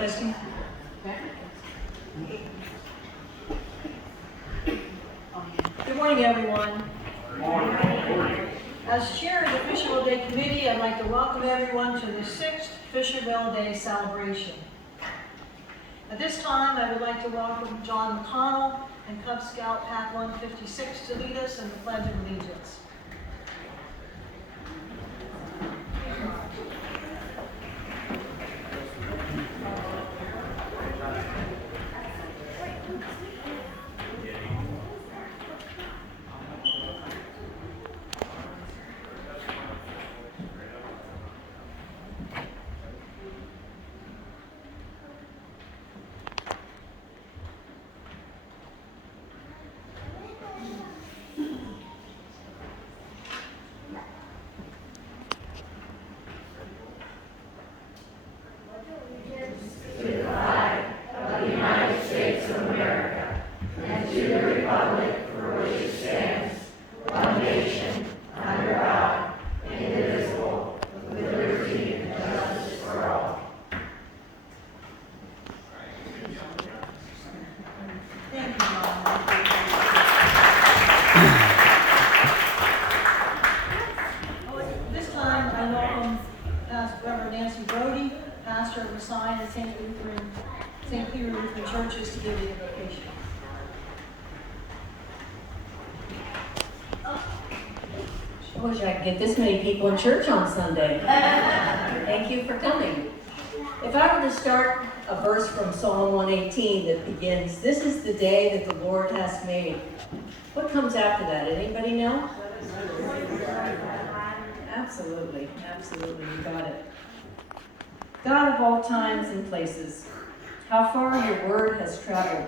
Testing. Good morning, everyone. Good morning. As chair of the Fisherville Day Committee, I'd like to welcome everyone to the 6th Fisherville Day celebration. At this time, I would like to welcome John McConnell and Cub Scout Pack 156 to lead us in the Pledge of Allegiance. I wish I could get this many people in church on Sunday. Thank you for coming. If I were to start a verse from Psalm 118 that begins, "This is the day that the Lord has made," what comes after that? Anybody know? Absolutely, absolutely, you got it. God of all times and places, how far your word has traveled,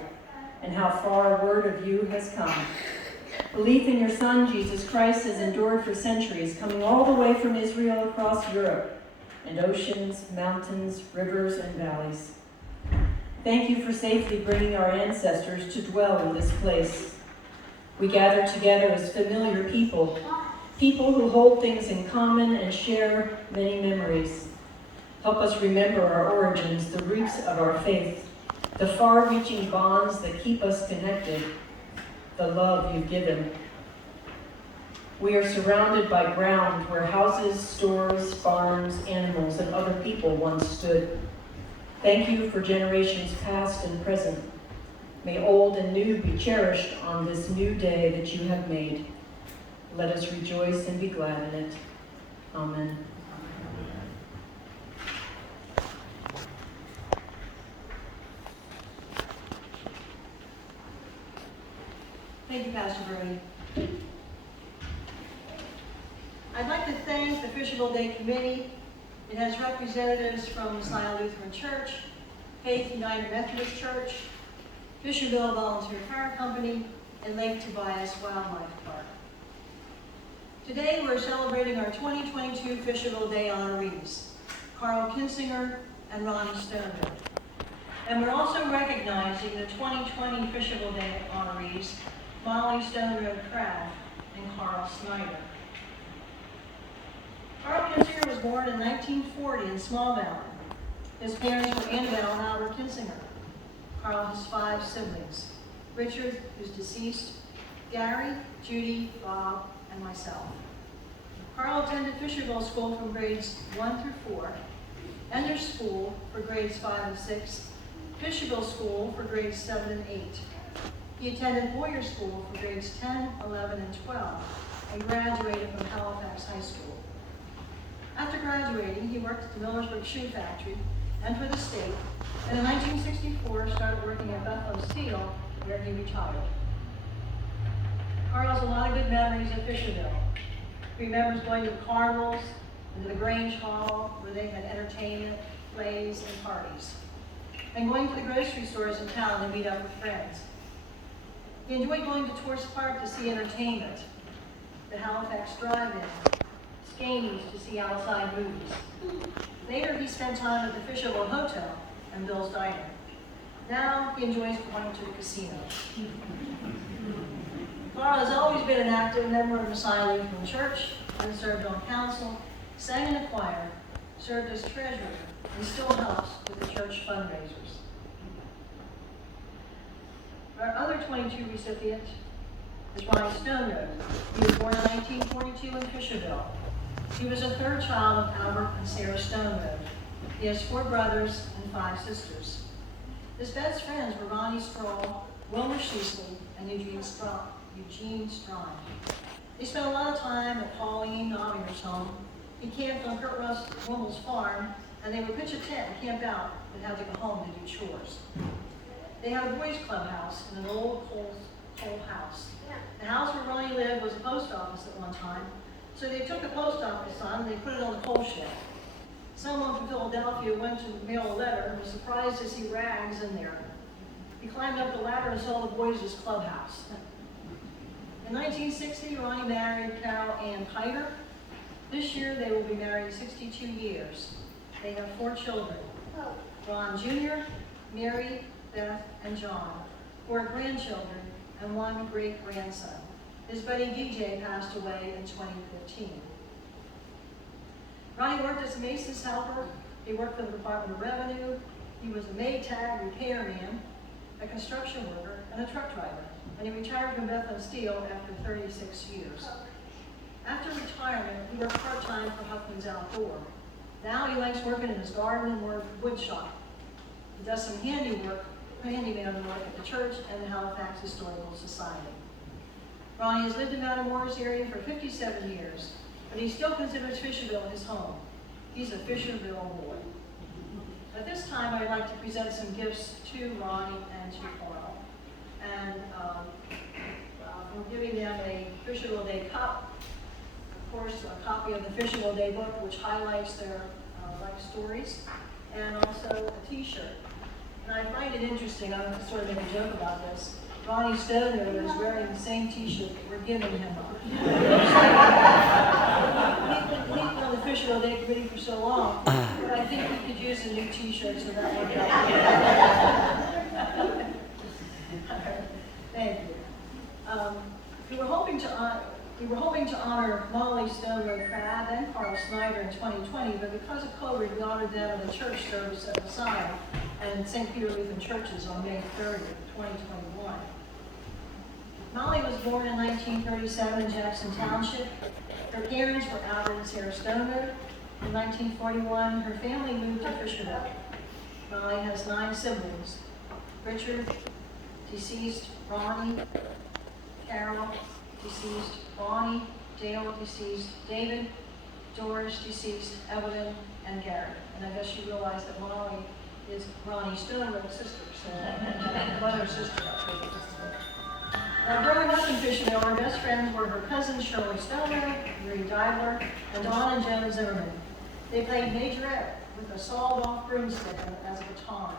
and how far a word of you has come. Belief in your Son, Jesus Christ, has endured for centuries, coming all the way from Israel across Europe, and oceans, mountains, rivers, and valleys. Thank you for safely bringing our ancestors to dwell in this place. We gather together as familiar people, people who hold things in common and share many memories. Help us remember our origins, the roots of our faith, the far-reaching bonds that keep us connected, the love you've given. We are surrounded by ground where houses, stores, farms, animals, and other people once stood. Thank you for generations past and present. May old and new be cherished on this new day that you have made. Let us rejoice and be glad in it. Amen. Thank you, Pastor Brody. I'd like to thank the Fisherville Day Committee. It has representatives from Messiah Lutheran Church, Faith United Methodist Church, Fisherville Volunteer Fire Company, and Lake Tobias Wildlife Park. Today we're celebrating our 2022 Fisherville Day honorees, Carl Kinsinger and Ronnie Stoneville. And we're also recognizing the 2020 Fisherville Day honorees, Molly Stone Road Craft and Carl Snyder. Carl Kinsinger was born in 1940 in Small Valley. His parents were Annabelle and Albert Kinsinger. Carl has 5 siblings: Richard, who's deceased, Gary, Judy, Bob, and myself. Carl attended Fisherville School from grades 1 through 4, Ender School for grades 5 and 6, Fisherville School for grades 7 and 8. He attended Boyer School for grades 10, 11, and 12, and graduated from Halifax High School. After graduating, he worked at the Millersburg Shoe Factory and for the state, and in 1964 started working at Buffalo Steel, where he retired. Carl has a lot of good memories at Fisherville. He remembers going to the carnivals and to the Grange Hall, where they had entertainment, plays, and parties, and going to the grocery stores in town to meet up with friends. He enjoyed going to Torrance Park to see entertainment, the Halifax Drive-In, Skaney's to see outside movies. Later, he spent time at the Fisherville Hotel and Bill's Diner. Now, he enjoys going to the casino. Carl has always been an active member of Messiah Lutheran Church and served on council, sang in a choir, served as treasurer, and still helps with the church fundraisers. Our other 22 recipient is Ronnie Stoneroad. He was born in 1942 in Fisherville. He was the third child of Albert and Sarah Stoneroad. He has 4 brothers and 5 sisters. His best friends were Ronnie Stroll, Wilmer Sheasley, and Eugene Strine. They spent a lot of time at Pauline Naviger's home. He camped on Kurt Rummel's farm, and they would pitch a tent and camp out and have to go home to do chores. They had a boys' clubhouse in an old coal house. The house where Ronnie lived was a post office at one time, so they took the post office on and they put it on the coal shed. Someone from Philadelphia went to mail a letter and was surprised to see rags in there. He climbed up the ladder and saw the boys' clubhouse. In 1960, Ronnie married Carol Ann Kiter. This year, they will be married 62 years. They have 4 children, Ron Jr., Mary, Beth, and John, 4 grandchildren, and 1 great-grandson. His buddy DJ passed away in 2015. Ronnie worked as a mason's helper. He worked for the Department of Revenue. He was a Maytag repairman, a construction worker, and a truck driver. And he retired from Bethlehem Steel after 36 years. After retirement, he worked part-time for Huffman's Outdoor. Now he likes working in his garden and wood shop. He does some handyman work at the church and the Halifax Historical Society. Ronnie has lived in Matamoros area for 57 years, but he still considers Fisherville his home. He's a Fisherville boy. At this time, I'd like to present some gifts to Ronnie and to Carl. And we're giving them a Fisherville Day cup, of course, a copy of the Fisherville Day book, which highlights their life stories, and also a t-shirt. And I find it interesting, I'm going to sort of make a joke about this. Ronnie Stoneroad is wearing the same t-shirt that we're giving him. He's been on the Fisherville Day committee for so long, but I think we could use a new t-shirt, so that would help. Thank you. We were hoping to honor Molly Stoneroad Crab and Carl Snyder in 2020, but because of COVID, we honored them in a church service at the side and St. Peter Lutheran Churches on May 30th, 2021. Molly was born in 1937 in Jackson Township. Her parents were Albert and Sarah Stoneroad. In 1941, her family moved to Fisherville. Molly has 9 siblings: Richard, deceased; Ronnie, Carol, deceased; Bonnie, Dale, deceased; David, Doris, deceased; Evelyn, and Gary. And I guess you realize that Molly is Ronnie Stoneroad's sister, so mother sister. Now, growing up in Fisherville, our best friends were her cousins Shirley Stoneroad, Mary Divler, and Don and Joan Zimmerman. They played majorette with a sawed-off broomstick as a baton.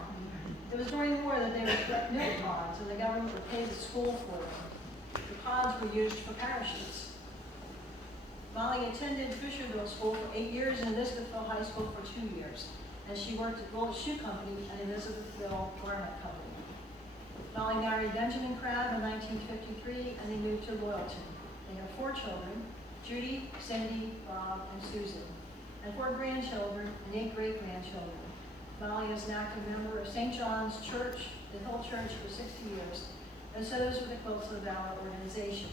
It was during the war that they would collect milk pods, and the government would pay the school for them. The pods were used for parachutes. Molly attended Fisherville School for 8 years and Elizabethville High School for 2 years, and she worked at Gold Shoe Company and Elizabethville Garment Company. Molly married Benjamin Crabb in 1953, and they moved to Loyalton. They have 4 children: Judy, Cindy, Bob, and Susan, and 4 grandchildren and 8 great-grandchildren. Molly is an active member of St. John's Church, the Hill Church, for 60 years, and so is with the Quilts of the Valor organization.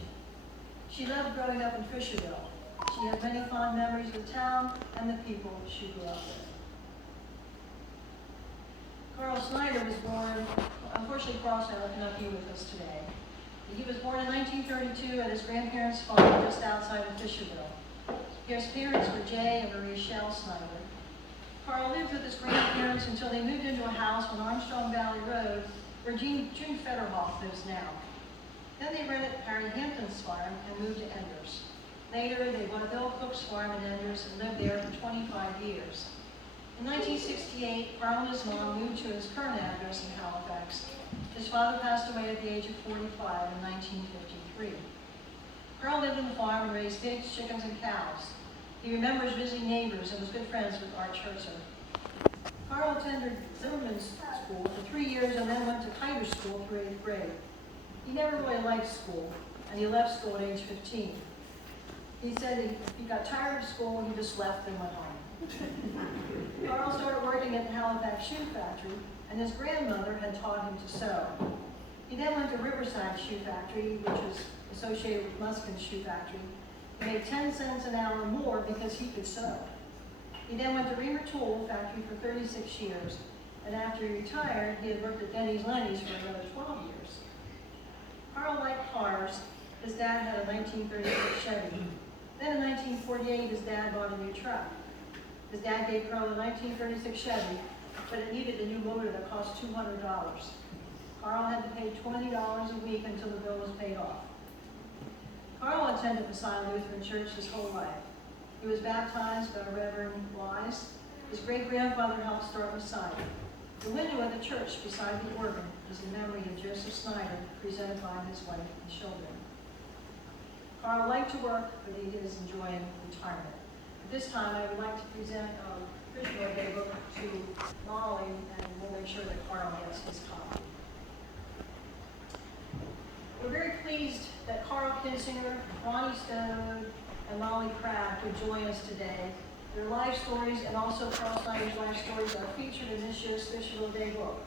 She loved growing up in Fisherville. She had many fond memories of the town and the people she grew up with. Carl Snyder was born, unfortunately Carl Snyder cannot be with us today. He was born in 1932 at his grandparents' farm just outside of Fisherville. His parents were Jay and Marie Shell Snyder. Carl lived with his grandparents until they moved into a house on Armstrong Valley Road where June Federhoff lives now. Then they rented Harry Hampton's farm and moved to Enders. Later, they bought Bill Cook's farm in Enders and lived there for 25 years. In 1968, Carl and his mom moved to his current address in Halifax. His father passed away at the age of 45 in 1953. Carl lived on the farm and raised pigs, chickens, and cows. He remembers visiting neighbors and was good friends with Art Scherzer. Carl attended Zimmerman's school for 3 years and then went to Kiter School through 8th grade. He never really liked school, and he left school at age 15. He said he got tired of school and he just left and went home. Carl started working at the Halifax Shoe Factory, and his grandmother had taught him to sew. He then went to Riverside Shoe Factory, which was associated with Muskin's Shoe Factory. He made 10 cents an hour more because he could sew. He then went to Reamer Tool Factory for 36 years, and after he retired, he had worked at Denny's Lenny's for another 12 years. Carl liked cars. His dad had a 1936 Chevy. Then in 1948, his dad bought a new truck. His dad gave Carl a 1936 Chevy, but it needed a new motor that cost $200. Carl had to pay $20 a week until the bill was paid off. Carl attended Messiah Lutheran Church his whole life. He was baptized by Reverend Wise. His great-grandfather helped start Messiah. The window of the church beside the organ is in memory of Joseph Snyder, presented by his wife and children. Carl liked to work, but he is enjoying retirement. At this time, I would like to present a Fisherville Day book to Molly, and we'll make sure that Carl gets his copy. We're very pleased that Carl Kinsinger, Ronnie Stone, and Molly Crabb could join us today. Their life stories and also Carl Snyder's life stories are featured in this year's Fisherville Day book.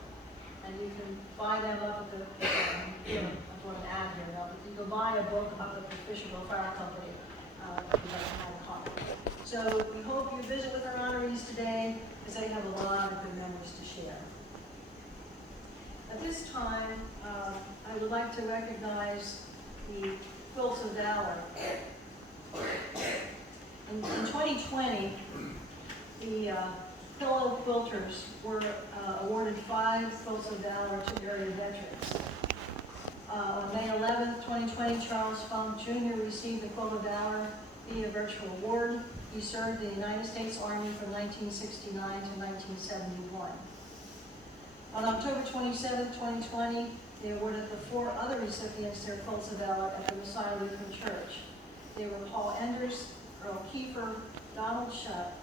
And you can buy them up at the, I'm going to add here now, but you can buy a book up at the Fisherville Fire Company if you'd like to have a copy. So we hope you visit with our honorees today, because they have a lot of good memories to share. At this time, I would like to recognize the Quilts of Valor. In 2020, the fellow quilters were awarded 5 Quilts of Valor to area veterans. On May 11th, 2020, Charles Funk Jr. received the Quilt of Valor via virtual award. He served in the United States Army from 1969 to 1971. On October 27th, 2020, they awarded the 4 other recipients their Quilts of Valor at the Messiah Lutheran Church. They were Paul Enders, Earl Kiefer, Donald Shutt,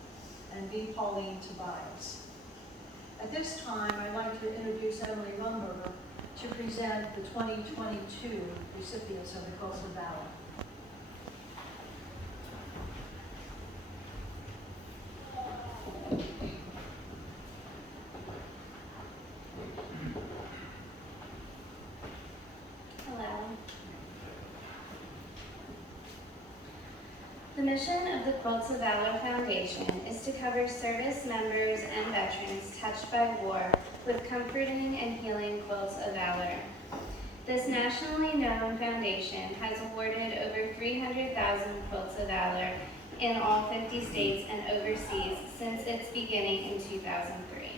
and B. Pauline Tobias. At this time, I'd like to introduce Emily Rumberger to present the 2022 recipients of the Quilts of Valor. The mission of the Quilts of Valor Foundation is to cover service members and veterans touched by war with comforting and healing quilts of valor. This nationally known foundation has awarded over 300,000 quilts of valor in all 50 states and overseas since its beginning in 2003.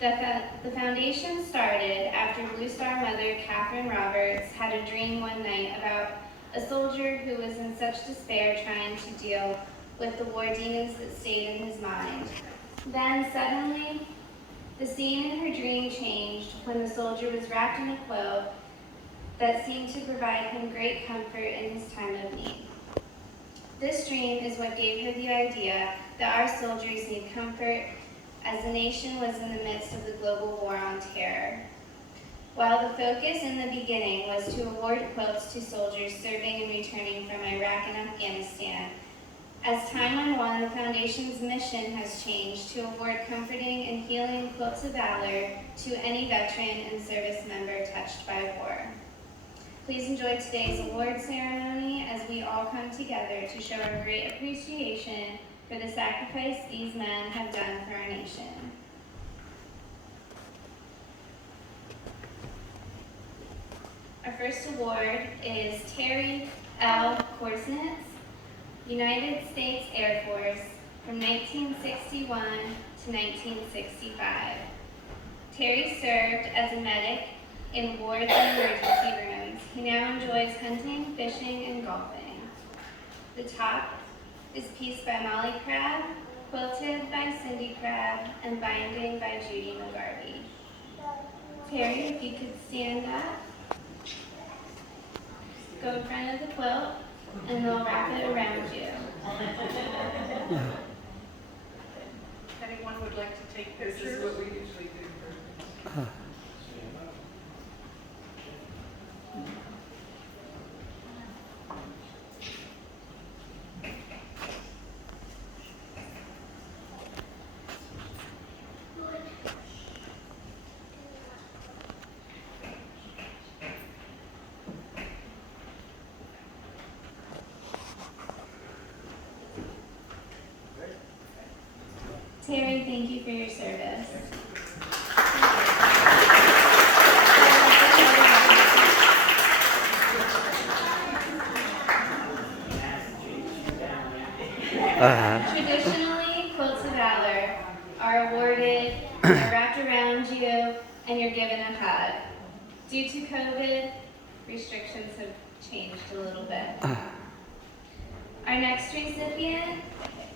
The foundation started after Blue Star mother Catherine Roberts had a dream one night about a soldier who was in such despair trying to deal with the war demons that stayed in his mind. Then suddenly, the scene in her dream changed when the soldier was wrapped in a quilt that seemed to provide him great comfort in his time of need. This dream is what gave her the idea that our soldiers need comfort as the nation was in the midst of the global war on terror. While the focus in the beginning was to award quilts to soldiers serving and returning from Iraq and Afghanistan, as time went on, the Foundation's mission has changed to award comforting and healing quilts of valor to any veteran and service member touched by war. Please enjoy today's award ceremony as we all come together to show our great appreciation for the sacrifice these men have done for our nation. Our first award is Terry L. Korsnitz, United States Air Force, from 1961 to 1965. Terry served as a medic in wards and emergency rooms. He now enjoys hunting, fishing, and golfing. The top is pieced by Molly Crabb, quilted by Cindy Crabb, and binding by Judy McGarvey. Terry, if you could stand up. Go in front of the quilt, and they'll wrap it around you. If anyone would like to take pictures. This is what we usually do for. thank you for your service. Traditionally, quilts of valor are awarded, are wrapped around you, and you're given a hug. Due to COVID, restrictions have changed a little bit. Our next recipient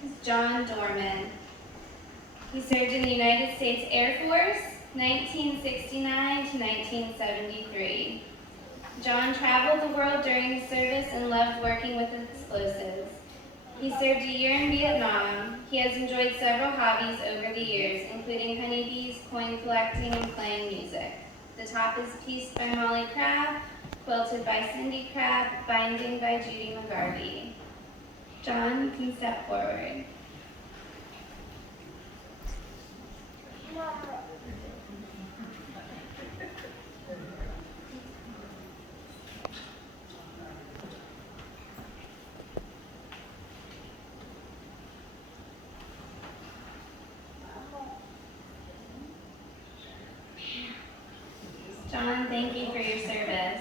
is John Dorman. He served in the United States Air Force, 1969 to 1973. John traveled the world during his service and loved working with explosives. He served a year in Vietnam. He has enjoyed several hobbies over the years, including honeybees, coin collecting, and playing music. The top is Peace by Molly Crabb, quilted by Cindy Crabb, binding by Judy McGarvey. John, you can step forward. John, thank you for your service.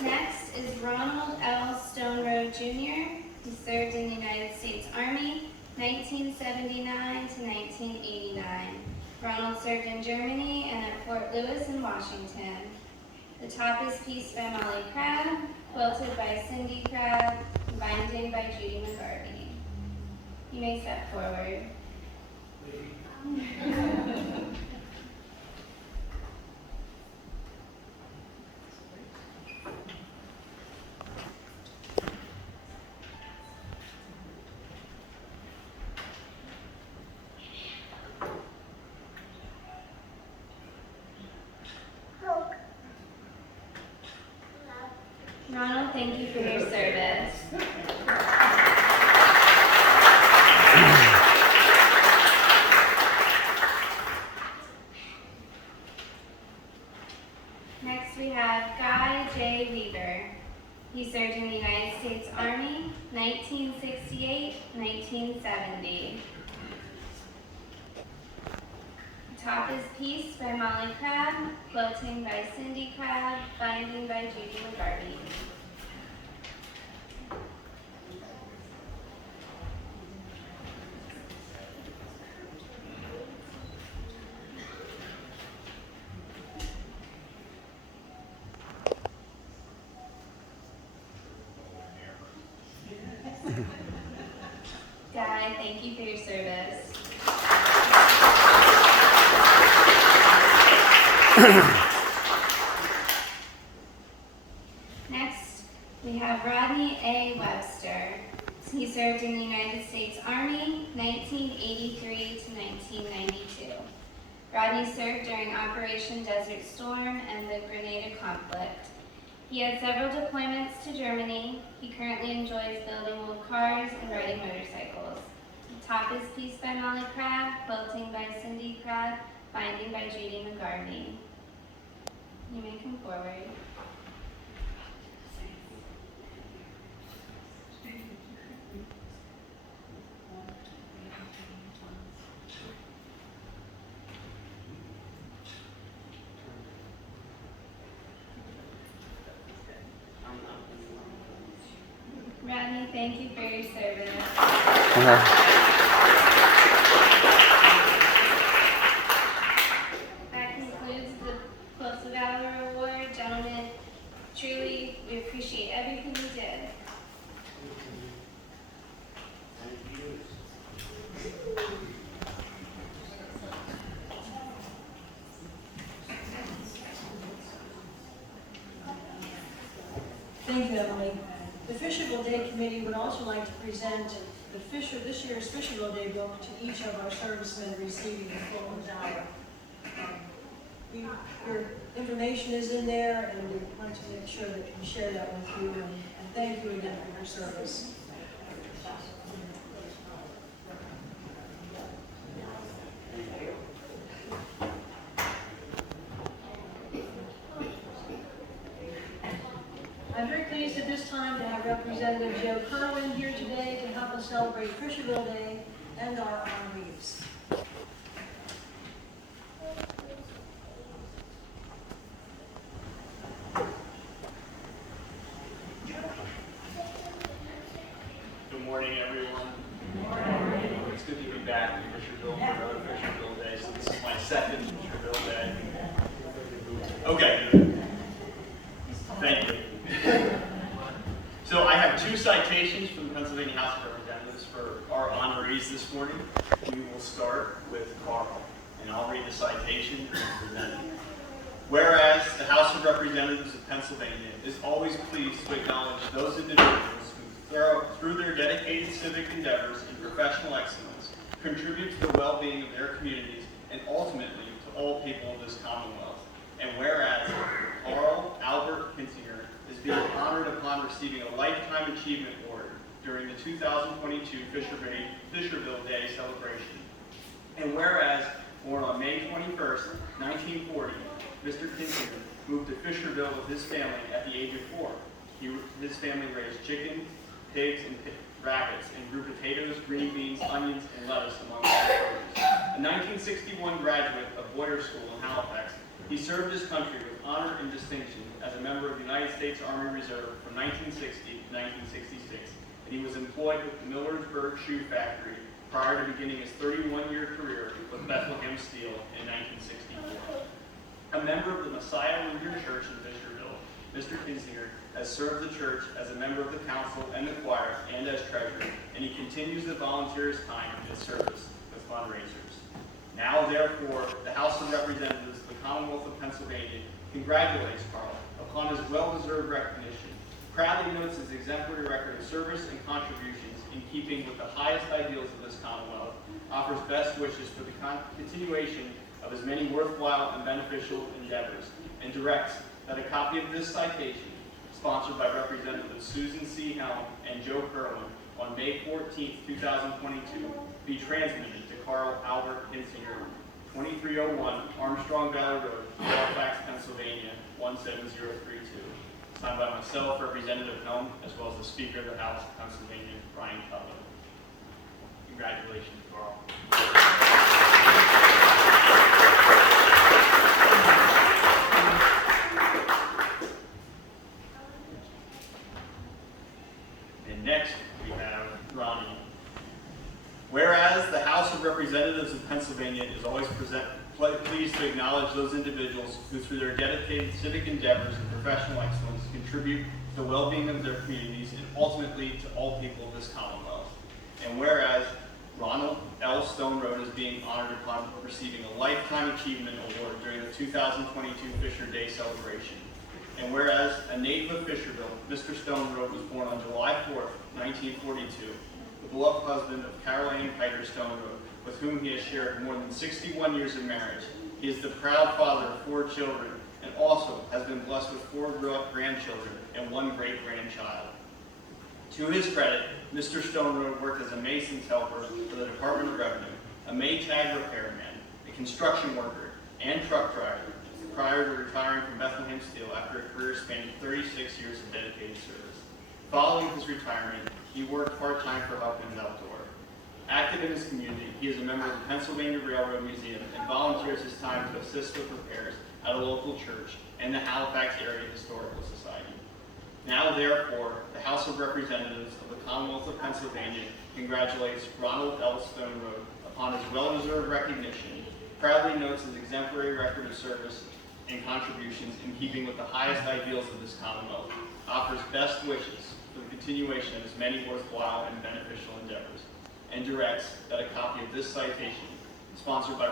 Next is Ronald L. Stone Road Jr. He served in the United States Army, 1979 to 1989. Ronald served in Germany and at Fort Lewis in Washington. The top is Peace by Molly Crabb, quilted by Cindy Crabb, binding by Judy McGarvey. You may step forward. Ronald, thank you for your service. Next we have Guy J. Weaver. He served in the United States Army, 1968-1970. The top is Peace by Molly Crabb, quilting by Cindy Crabb, binding by Judy McGarvey. Guy, thank you for your service. Next, we have Rodney A. Webster. He served in the United States Army, 1983 to 1992. Rodney served during Operation Desert Storm and the Grenada conflict. He had several deployments to Germany. He currently enjoys building old cars and riding motorcycles. The top is Peace by Molly Crabb, quilting by Cindy Crabb, binding by Judy McGarvey. You may come forward. Rodney, thank you for your service. That concludes the Quilts of Valor Award. Gentlemen, truly, we appreciate everything you did. Thank you, Emily. The Fisherville Day Committee would also like to present this year's Fisherville Day book to each of our servicemen receiving the Quilt of Valor. Your information is in there, and we want to make sure that we share that with you, and thank you again for your service. I'm very pleased at this time time to have Representative Joe Kerwin here today to help us celebrate Fisherville Day and our honorees. Good morning, everyone. It's good to be back in Fisherville for another Fisherville Day. So this is my second Fisherville Day. Okay. Thank you. So I have two citations from the Pennsylvania House of Representatives for our honorees this morning. We will start with Carl, and I'll read the citation and present it. Whereas the House of Representatives of Pennsylvania is always pleased to acknowledge those individuals who, through their dedicated civic endeavors and professional excellence, contribute to the well-being of their communities and ultimately to all people of this Commonwealth. And whereas Carl Albert Kinsinger is being honored upon receiving a Lifetime Achievement Award during the 2022 Fisherville Day celebration. And whereas born on May 21st, 1940, Mr. Kinsinger moved to Fisherville with his family at the age of 4. His family raised chickens, pigs, and rabbits, and grew potatoes, green beans, onions, and lettuce, among other produce. A 1961 graduate of Boyer School in Halifax, he served his country with honor and distinction as a member of the United States Army Reserve from 1960 to 1966, and he was employed with the Millersburg Shoe Factory prior to beginning his 31-year career with Bethlehem Steel in 1964. A member of the Messiah Lutheran Church in Fisherville, Mr. Kinsinger has served the church as a member of the council and the choir and as treasurer, and he continues to volunteer his time in service with fundraisers. Now, therefore, the House of Representatives of the Commonwealth of Pennsylvania congratulates Carl upon his well-deserved recognition, proudly notes his exemplary record of service and contributions in keeping with the highest ideals of this Commonwealth, offers best wishes for the continuation of his many worthwhile and beneficial endeavors, and directs that a copy of this citation, sponsored by Representatives Susan C. Helm and Joe Kerwin on May 14, 2022, be transmitted to Carl Albert Kinsinger, 2301 Armstrong Valley Road, Halifax, Pennsylvania, 17032. Signed by myself, Representative Helm, as well as the Speaker of the House of Pennsylvania, Brian Cutler. Congratulations, Carl. And next, we have Ronnie. Whereas the House of Representatives of Pennsylvania is always pleased to acknowledge those individuals who, through their dedicated civic endeavors and professional excellence, contribute to the well-being of their communities and ultimately to all people of this Commonwealth. And whereas Ronald L. Stone Road is being honored upon receiving a Lifetime Achievement Award during the 2022 Fisher Day celebration. And whereas a native of Fisherville, Mr. Stone Road was born on July 4th, 1942, the beloved husband of Carol Ann Kiter Stone Road, with whom he has shared more than 61 years of marriage. He is the proud father of 4 children and also has been blessed with 4 grandchildren and 1 great-grandchild. To his credit, Mr. Stone Road worked as a mason's helper for the Department of Revenue, a Maytag repairman, a construction worker, and truck driver prior to retiring from Bethlehem Steel after a career spanning 36 years of dedicated service. Following his retirement, he worked part-time for Huffman's Outdoor. Active in his community, he is a member of the Pennsylvania Railroad Museum and volunteers his time to assist with repairs at a local church and the Halifax Area Historical Society. Now, therefore, the House of Representatives of the Commonwealth of Pennsylvania congratulates Ronald L. Stone Road upon his well-deserved recognition, proudly notes his exemplary record of service and contributions in keeping with the highest ideals of this Commonwealth, offers best wishes for the continuation of his many worthwhile and beneficial endeavors, and directs that a copy of this citation, sponsored by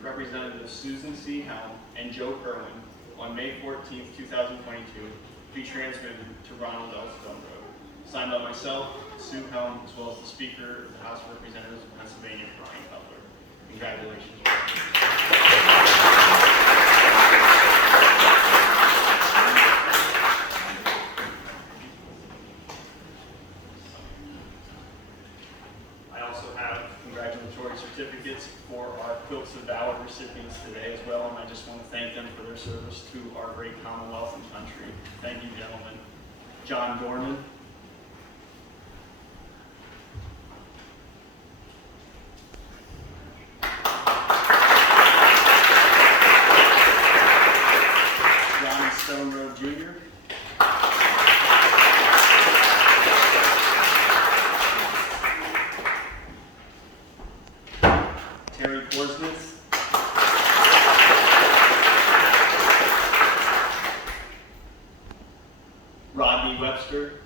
Representatives Susan C. Helm and Joe Kerwin on May 14, 2022, be transmitted to Ronald L. Stone Road. Signed by myself, Sue Helm, as well as the Speaker of the House of Representatives of Pennsylvania, Brian Cutler. Congratulations. I also have congratulatory certificates for our Quilts of Valor recipients today as well, and I just want to thank them for their service to our great Commonwealth and country. Thank you, gentlemen. John Dorman. Ronnie Stone Road Jr. Terry Korsnitz. Rodney Webster.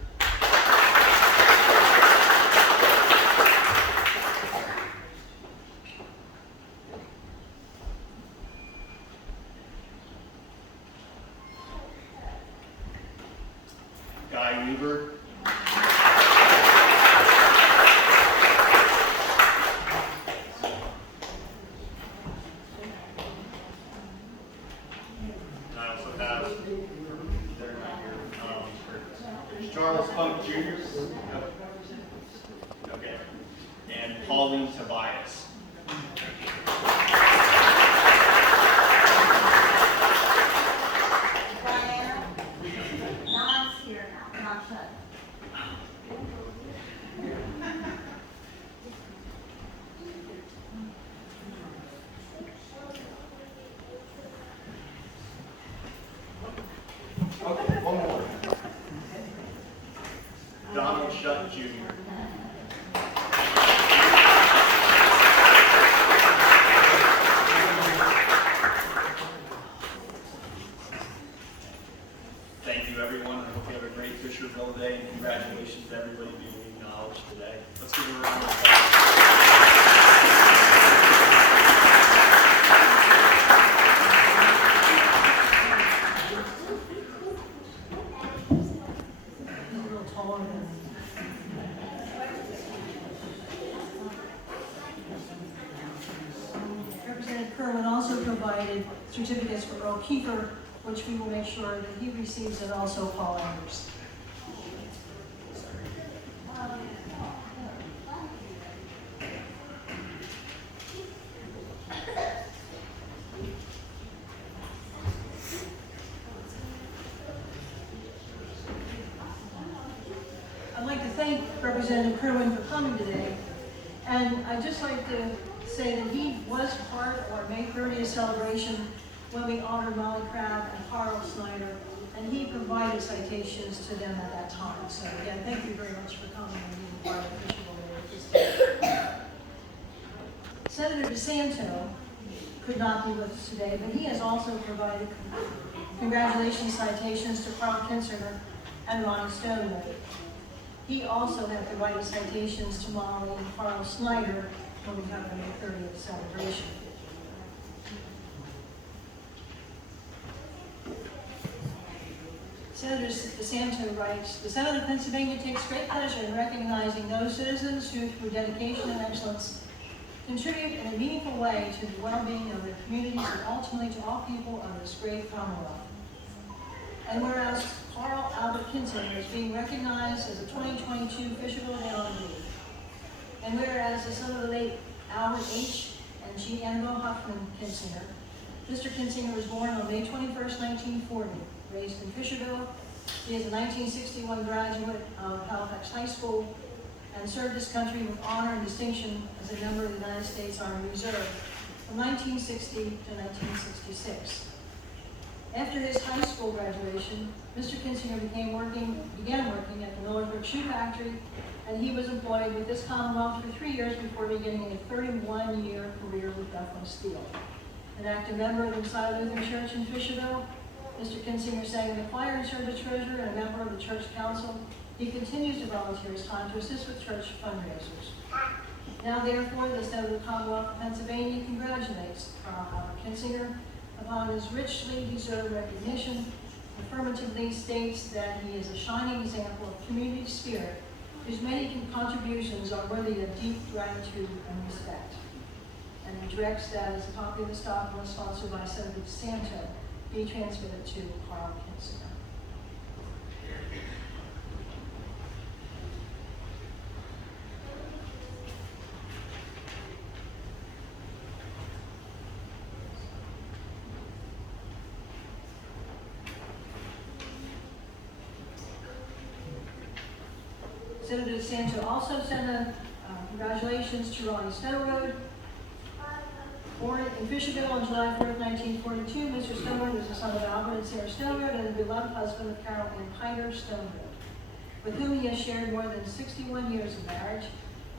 Guy Weaver. And I also have, they're not here, Charles Funk Jr. Yep. Okay. And Pauline Tobias. Diana, Don's here now, not Shug. Okay, one more. Donald Shutt Jr. Thank you, everyone. I hope you have a great Fisherville day, and congratulations to everybody being acknowledged today. Let's give a round of applause. He's a little taller than me. Representative Kerwin also provided certificates for Earl Kiefer, which we will make sure that he receives, and also Paul Anders. I'd like to thank Representative Kerwin for coming today, and I'd just like to say that he was part of our May 30th celebration when we honored Molly Crabb and Carl Snyder, and he provided citations to them at that time. So again, thank you very much for coming and being part of the Fisherville Day this day. Senator DeSanto could not be with us today, but he has also provided congratulations citations to Carl Kinsinger and Ronnie Stone. He also had provided citations to Molly and Carl Snyder when we have the May 30th celebration. Senator DeSanto writes, "The Senate of Pennsylvania takes great pleasure in recognizing those citizens who, through dedication and excellence, contribute in a meaningful way to the well-being of their communities and ultimately to all people of this great Commonwealth. And whereas Carl Albert Kinsinger is being recognized as a 2022 Fisherville Day honoree, and whereas the son of the late Albert H. and G. Annabelle Huffman Kinsinger, Mr. Kinsinger was born on May 21st, 1940, raised in Fisherville. He is a 1961 graduate of Halifax High School and served his country with honor and distinction as a member of the United States Army Reserve from 1960 to 1966. After his high school graduation, Mr. Kinsinger began working at the Millersburg Shoe Factory, and he was employed with this Commonwealth for 3 years before beginning a 31-year career with Duffman Steel. An active member of the Messiah Lutheran Church in Fisherville, Mr. Kinsinger sang in the choir and served as treasurer and a member of the church council. He continues to volunteer his time to assist with church fundraisers. Now, therefore, the Senate of the Commonwealth of Pennsylvania congratulates Carl Albert Kinsinger upon his richly deserved recognition, affirmatively states that he is a shining example of community spirit whose many contributions are worthy of deep gratitude and respect. And he directs that as a copy of this document sponsored by Senator DeSanto be transmitted to Carl Kinsinger. Senator DeSanto also sent a congratulations to Ronnie Snowroad. Born in Fisherville on July 4th, 1942, Mr. Snowroad was the son of Albert and Sarah Snowroad and the beloved husband of Carol Ann Piter Snowroad, with whom he has shared more than 61 years of marriage.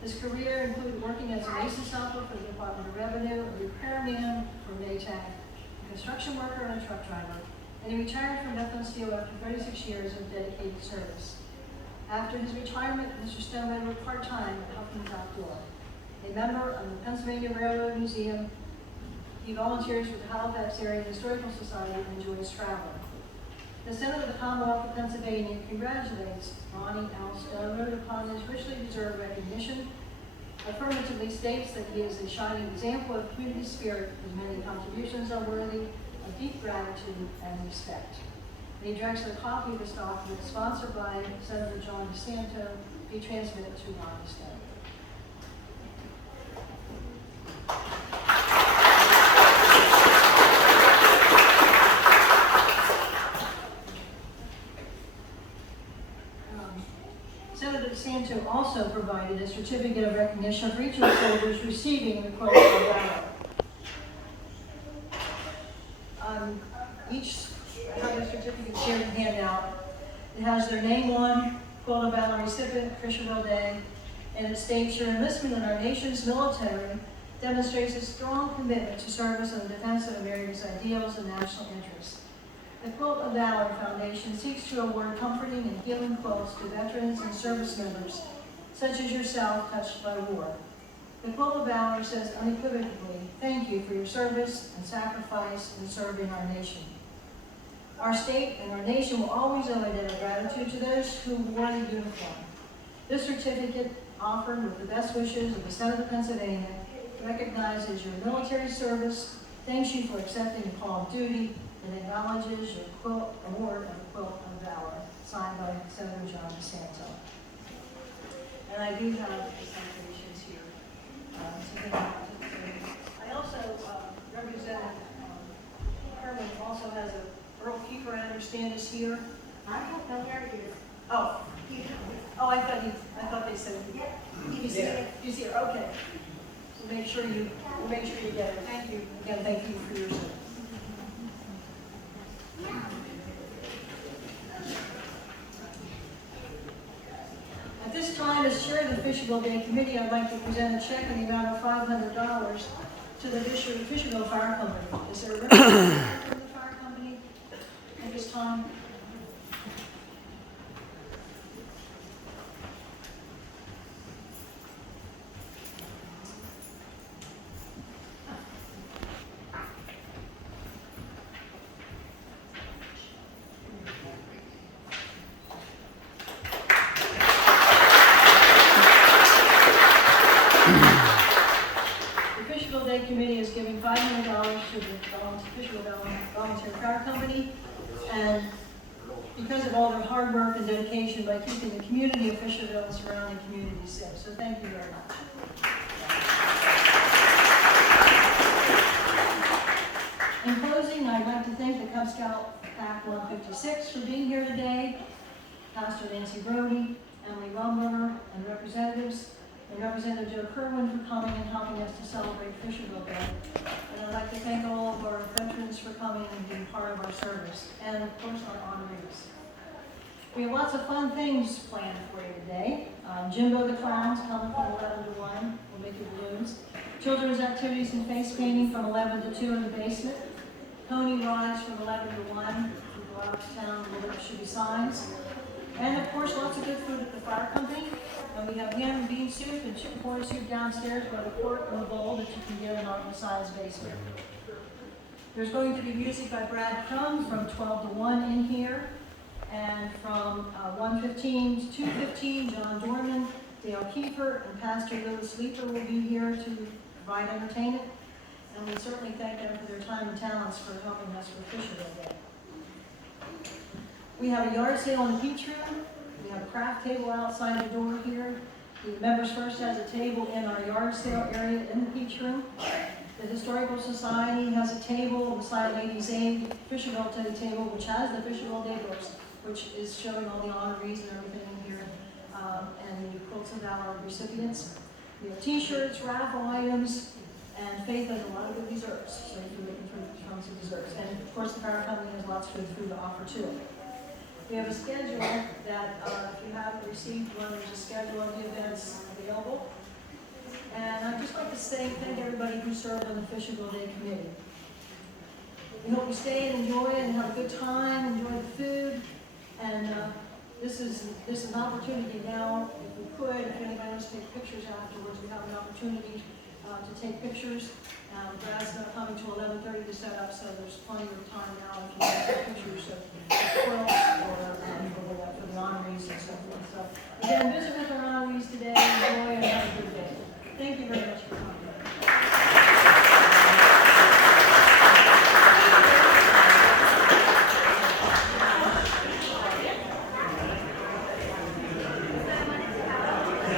His career included working as a mason helper for the Department of Revenue, a repairman for Maytag, a construction worker, and a truck driver. And he retired from Bethlehem Steel after 36 years of dedicated service. After his retirement, Mr. Snowman worked part-time at Huffman's Outdoor. A member of the Pennsylvania Railroad Museum, he volunteers with the Halifax Area Historical Society and enjoys traveling. The Senate of the Commonwealth of Pennsylvania congratulates Ronnie L. Snowroad upon his richly deserved recognition, affirmatively states that he is a shining example of community spirit whose many contributions are worthy of deep gratitude and respect. And he directs that a copy of this document, sponsored by Senator John DeSanto, be transmitted to Ronnie Snowroad. Senator DeSanto also provided a certificate of recognition for each of the soldiers receiving the Cross of Valor. Each have their certificates here to hand out. It has their name on, Cross of Valor recipient, Fisherville Day, and it states your enlistment in our nation's military demonstrates a strong commitment to service and the defense of America's ideals and national interests. The Quilt of Valor Foundation seeks to award comforting and healing quilts to veterans and service members, such as yourself, touched by war. The Quilt of Valor says unequivocally, thank you for your service and sacrifice in serving our nation. Our state and our nation will always owe a debt of gratitude to those who wore the uniform. This certificate, offered with the best wishes of the Senate of Pennsylvania, recognizes your military service, thanks you for accepting the call of duty, and acknowledges your quilt award of the Quilt of Valor, signed by Senator John DeSanto. And I do have the citations here to hand out to the committee. I also represent Herman also has a Earl Keeper, I understand, is here. I don't know where it is. Oh, I thought they said he's here. He's here. Okay. So make sure you get it. Thank you again. Thank you for your service. At this time, as chair of the Fisherville Day Committee, I'd like to present a check in the amount of $500 to the Fisherville Fire Company. Is there a representative from the fire company at this time? Committee is giving $500 to the Fisherville Volunteer Fire Company, and because of all their hard work and dedication by keeping the community of Fisherville and surrounding communities safe. So thank you very much. In closing, I'd like to thank the Cub Scout Pack 156 for being here today, Pastor Nancy Brody, Emily Rumberger, and representatives, and Representative Joe Kerwin for coming and helping us to celebrate Fisherville Day. And I'd like to thank all of our veterans for coming and being part of our service, and of course our honorees. We have lots of fun things planned for you today. Jimbo the Clown's coming from 11 to 1, we'll make you balloons. Children's activities and face painting from 11 to 2 in the basement. Pony rides from 11 to 1. If you go out of town, there should be signs. And of course, lots of good food at the fire company. And we have ham and bean soup and chicken corn soup downstairs by the quart in the bowl that you can get in our besides basement. There's going to be music by Brad Crum from 12 to 1 in here. And from 1:15 to 2:15, John Dorman, Dale Kiefer, and Pastor Lewis Leeper will be here to provide entertainment. And we certainly thank them for their time and talents for helping us with Fisherville Day. We have a yard sale in the beach room. We have a craft table outside the door here. The Members First has a table in our yard sale area in the beach room. The Historical Society has a table beside Ladies' Aid, Fisherville Day table, which has the Fisherville Day books, which is showing all the honorees and everything in here. And Quilts of Valor recipients. We have t-shirts, raffle items, and Faith has a lot of good desserts, so if you're looking for tons of desserts. And of course, the Power Company has lots of good food to offer too. We have a schedule that, if you haven't received one, there's a schedule of the events available. And I'd just like to say thank everybody who served on the Fisherville Day Committee. We hope you stay and enjoy and have a good time, enjoy the food. And this is an opportunity now, if we could, if anybody wants to take pictures afterwards, we have an opportunity to take pictures. Brad's not coming to 11:30 to set up, so there's plenty of time now if you want to take pictures of quilts or for the honorees and so forth. So again, visit with our honorees,